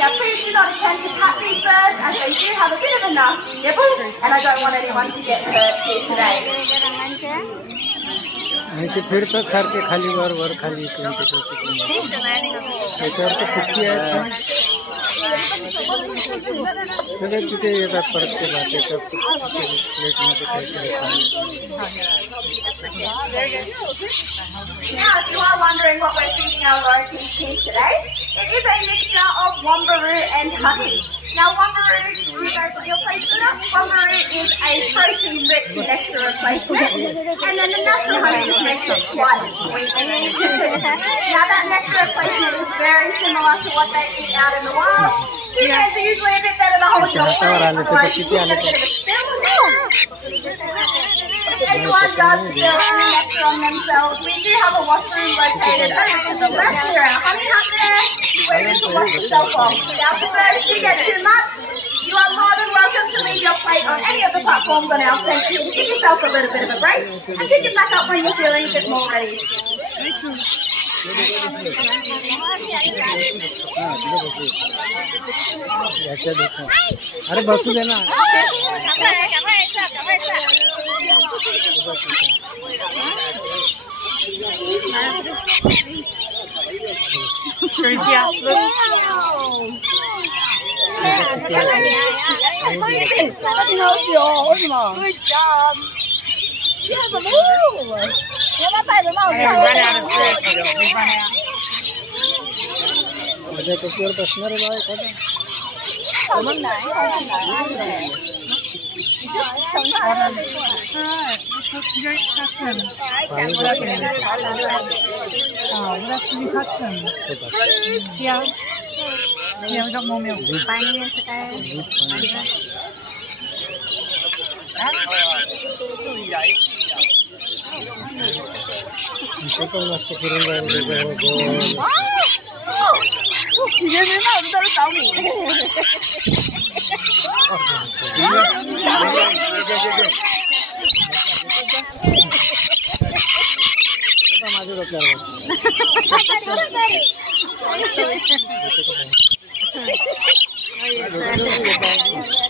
Now please do not attempt to cut these birds as they do have a bit of a nasty nibble and I don't want anyone to get hurt here today. आणि ते फिरतात सारखे खाली वर खाली इकडून तिकडे त्याच्यावर तर कुठची आहेत सगळे तिथे येतात परत ते भाताच्या प्लेटमध्ये काहीतरी Now, if you are wondering what we're feeding our lorikeets here today, it is a mixture of wombaroo and hutty. Now, wombaroo, you guys will place it up. Wombaroo is a protein-rich nectar replacement, and then the natural honey just makes it quite sweet. Now, that nectar replacement is very similar to what they eat out in the wild. Humans are usually a bit better to hold your food, otherwise you get a bit of a spill. If anyone does spill any nectar on themselves, we do have a washroom located over to the left here, our honey hut there, where you can wash yourself off. Now, for those who get too much, you are more than welcome to leave your plate on any of the platforms on our centre to give yourself a little bit of a break and pick it back up when you're feeling a bit more ready. अरे बसू दे ना कशीवर बसणार आहे एखादा पण मस्त फिरून माझ्या डोक्यावर